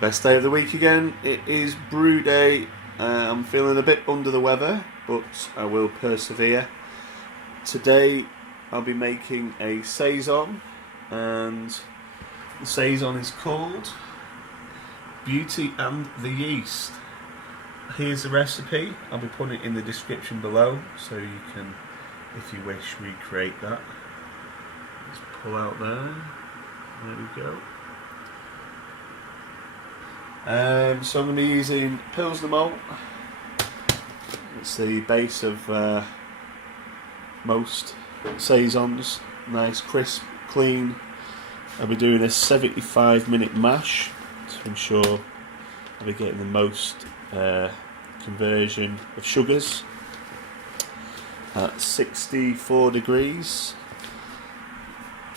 Best day of the week again. It is brew day. I'm feeling a bit under the weather, but I will persevere. Today I'll be making a Saison, and the Saison is called Beauty and the Yeast. Here's the recipe. I'll be putting it in the description below, so you can, if you wish, recreate that. Let's pull out there. There we go. So I'm going to be using Pilsner Malt. It's the base of most Saisons. Nice, crisp, clean. I'll be doing a 75-minute mash to ensure I'll be getting the most conversion of sugars at 64 degrees.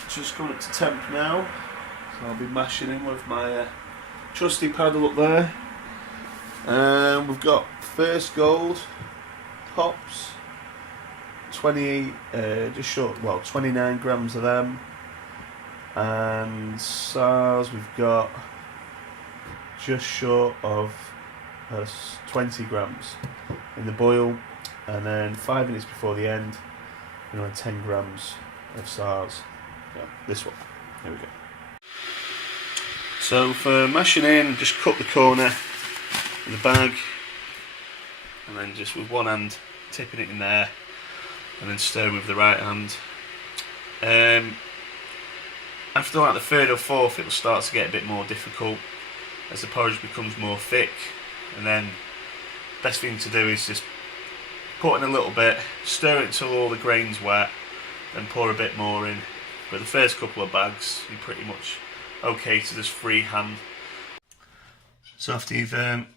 Just coming up to temp now, so I'll be mashing in with my trusty paddle up there. We've got First Gold hops, 29 grams of them, and Saaz we've got just short of 20 grams in the boil, and then 5 minutes before the end, 10 grams of Saaz. Yeah, this one. There we go. So for mashing in, just cut the corner in the bag, and then just with one hand tipping it in there, and then stirring with the right hand. After like the third or fourth, it will start to get a bit more difficult as the porridge becomes more thick, and then best thing to do is just put in a little bit, stir it until all the grain's wet, then pour a bit more in. But the first couple of bags, you're pretty much okay to just freehand. So after you've done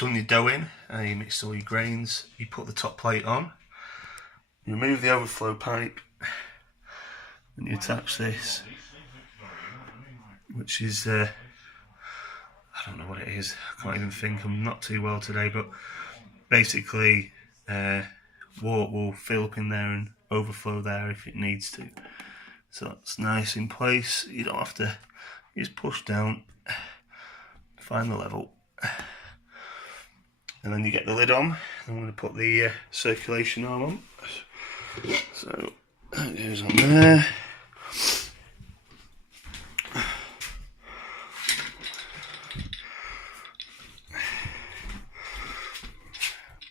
your dough in, you mix all your grains, you put the top plate on, you remove the overflow pipe, and you attach this, which is, I don't know what it is, I can't even think, I'm not too well today, but basically water will fill up in there and overflow there if it needs to. So that's nice in place. You don't have to, you just push down, find the level, and then you get the lid on. I'm going to put the circulation arm on. So that goes on there.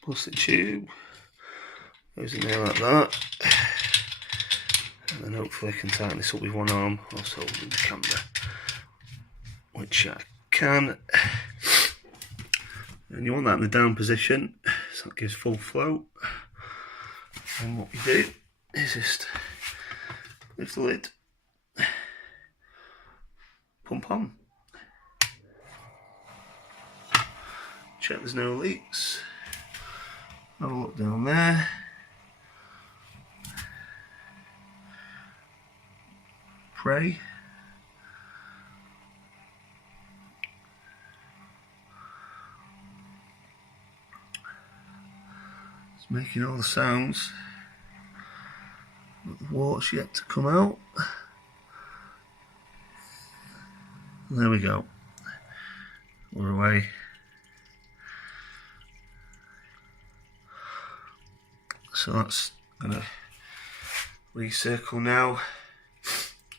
Plus the tube goes in there like that. And then hopefully I can tighten this up with one arm, also holding the camera, which I can. And you want that in the down position, so that gives full flow. And what you do is just lift the lid, pump on, check there's no leaks, have a look down there. Pray. It's making all the sounds, but the water's yet to come out. There we go. We're away. So that's gonna recircle now.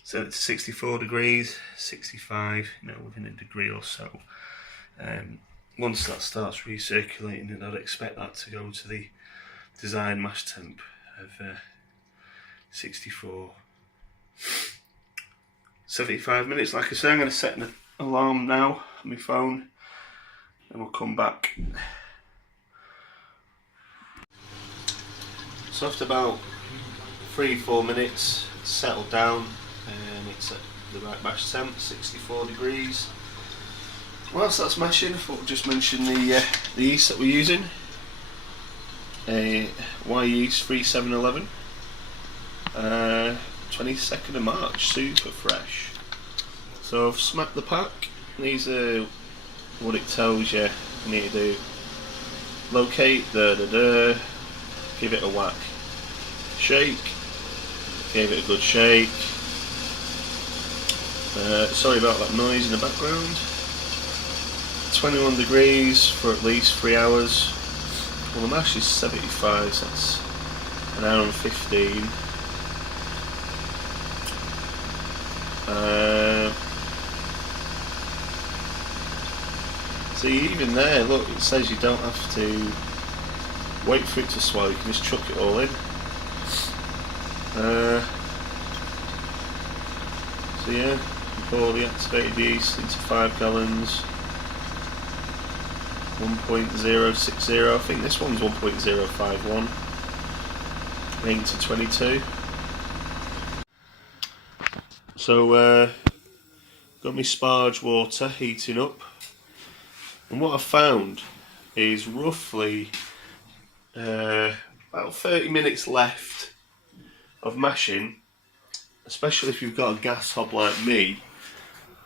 Set it to 64 degrees, 65, within a degree or so. Once that starts recirculating, then I'd expect that to go to the design mash temp of 64. 75 minutes, like I say, I'm going to set an alarm now on my phone, and we'll come back. So after about 3-4 minutes, it's settled down. And it's at the right mash temp, 64 degrees. Whilst that's mashing, I thought I'd just mention the yeast that we're using. Wyeast 3711, 22nd of March, super fresh. So I've smacked the pack. These are what it tells you need to do. Locate, give it a whack. Shake, gave it a good shake. Sorry about that noise in the background. 21 degrees for at least 3 hours. Well, the mash is 75, so that's an hour and 15. See, even there, look, it says you don't have to wait for it to swell, you can just chuck it all in. So yeah, pour the activated yeast into 5 gallons, 1.060, I think this one's 1.051, 8 to 22. So got my sparge water heating up, and what I've found is roughly about 30 minutes left of mashing, especially if you've got a gas hob like me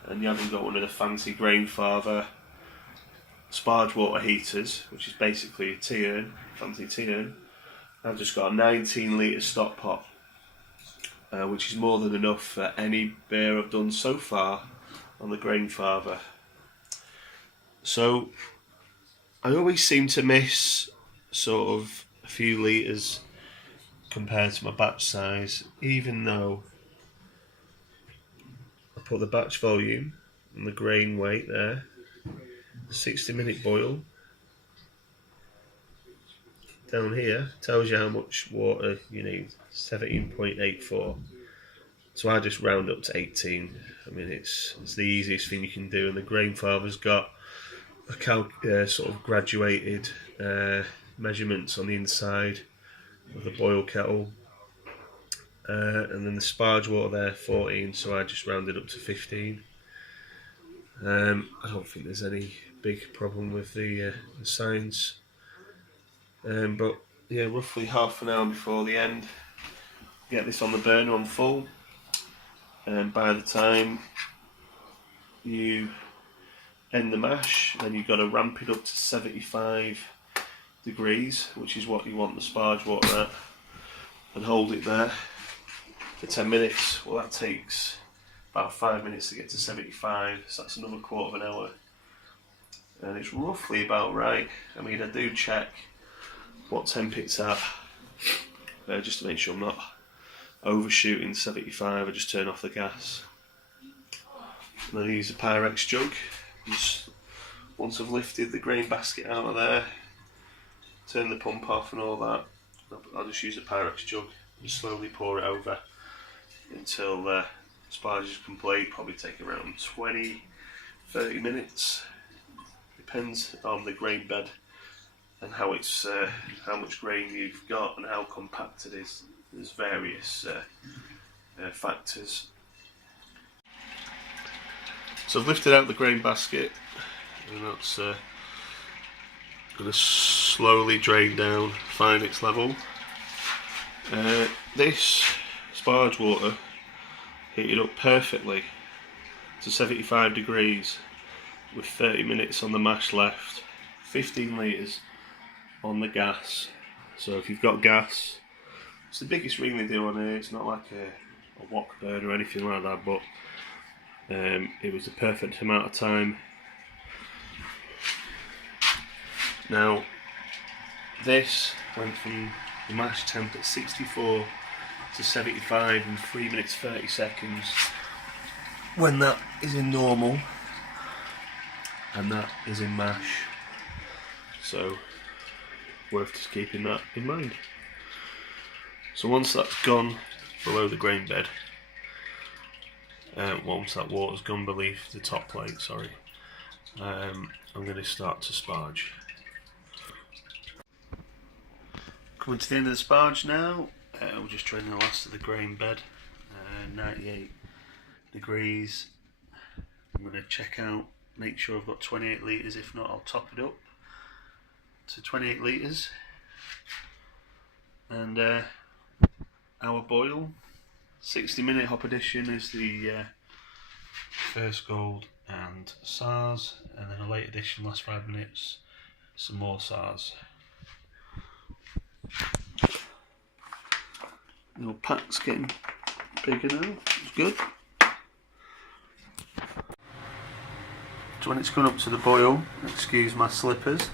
and you haven't got one of the fancy Grainfather sparge water heaters, which is basically a tea urn, fancy tea urn. I've just got a 19 litre stock pot, which is more than enough for any beer I've done so far on the Grainfather. So I always seem to miss sort of a few litres compared to my batch size, even though I put the batch volume and the grain weight there, 60-minute boil. Down here tells you how much water you need, 17.84. So I just round up to 18. I mean, it's the easiest thing you can do, and the Grainfather's got a sort of graduated measurements on the inside of the boil kettle, and then the sparge water there 14, so I just rounded up to 15. I don't think there's any big problem with the signs, but yeah, roughly half an hour before the end, get this on the burner on full, and by the time you end the mash, then you've got to ramp it up to 75 degrees, which is what you want the sparge water at, and hold it there for 10 minutes. Well, that takes about 5 minutes to get to 75, so that's another quarter of an hour, and it's roughly about right. I mean, I do check what temp it's at, just to make sure I'm not overshooting 75. I just turn off the gas, and then I use a Pyrex jug. Just once I've lifted the grain basket out of there, turn the pump off and all that, I'll just use a Pyrex jug and slowly pour it over until the sparge is complete. Probably take around 20-30 minutes, depends on the grain bed and how much grain you've got and how compact it is. There's various factors. So I've lifted out the grain basket, and that's going to slowly drain down, find its level. This sparge water heated up perfectly to 75 degrees with 30 minutes on the mash left, 15 litres on the gas. So if you've got gas, it's the biggest ring they do on here. It's not like a wok burner or anything like that, but it was the perfect amount of time. Now, this went from the mash temp at 64 to 75 in 3 minutes 30 seconds when that is in normal, and that is in mash, so worth just keeping that in mind. So once that's gone below the grain bed, once that water's gone beneath the top plate, sorry, I'm going to start to sparge. Coming to the end of the sparge now, we're just training the last of the grain bed, 98 degrees. I'm going to check out, make sure I've got 28 litres, if not I'll top it up to 28 litres, and our boil. 60-minute hop addition is the first gold and Saaz, and then a late addition last 5 minutes, some more Saaz. Little pack's getting bigger now, it's good. So when it's gone up to the boil, excuse my slippers,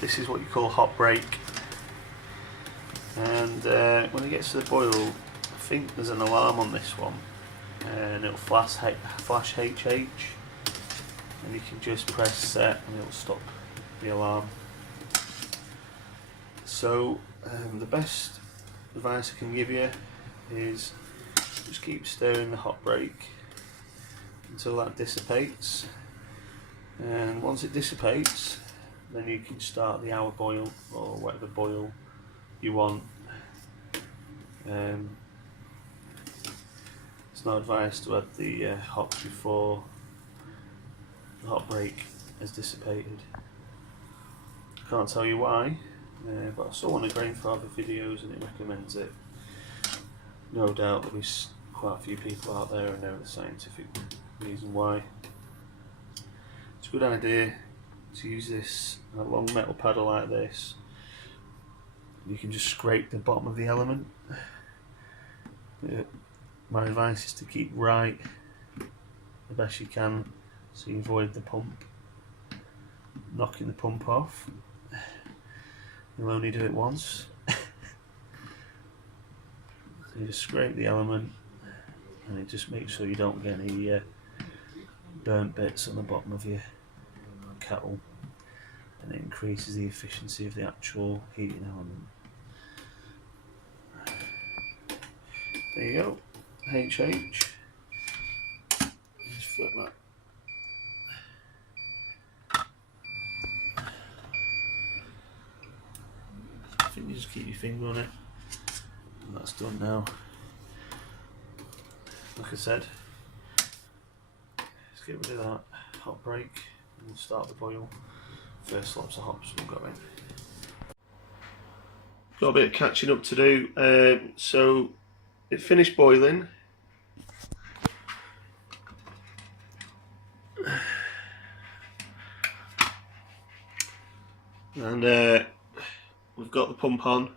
this is what you call hot break. And when it gets to the boil, I think there's an alarm on this one, and it'll flash HH, and you can just press set and it'll stop the alarm. So the best advice I can give you is just keep stirring the hot break until that dissipates, and once it dissipates then you can start the hour boil or whatever boil you want. It's not advised to add the hops before the hot break has dissipated. I can't tell you why, but I saw one of Grainfather videos and it recommends it. No doubt there'll be quite a few people out there who know the scientific reason why. It's a good idea to use this a long metal paddle like this. You can just scrape the bottom of the element. My advice is to keep right the best you can, so you avoid the pump knocking the pump off. You'll only do it once. So you just scrape the element, and it just makes sure you don't get any burnt bits on the bottom of your kettle, and it increases the efficiency of the actual heating element. There you go, HH. Just flip that. I think you just keep your finger on it, and that's done now. Like I said, let's get rid of that hot break and we'll start the boil. First slabs of hops will go in. Got a bit of catching up to do. So it finished boiling. And we've got the pump on.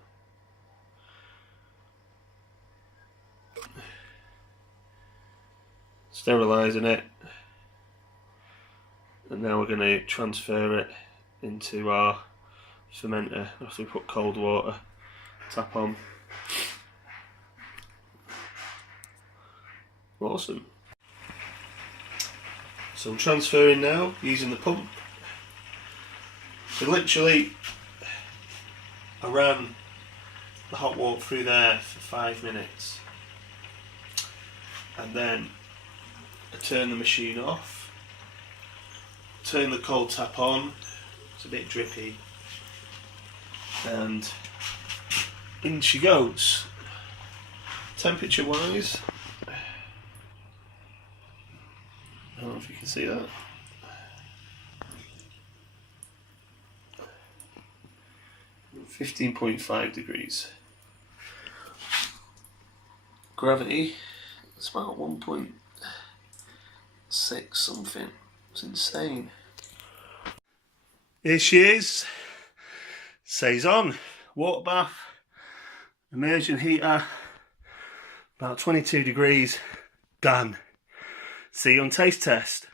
Sterilising it. And now we're going to transfer it into our fermenter after we put cold water. Tap on. Awesome. So I'm transferring now using the pump. So literally I ran the hot water through there for 5 minutes, and then I turned the machine off, turn the cold tap on. It's a bit drippy, and in she goes. Temperature wise, I don't know if you can see that. (15.5 degrees). Gravity, it's about 1.6 something. It's insane. Here she is, Saison, water bath, immersion heater, about 22 degrees, done. See you on taste test.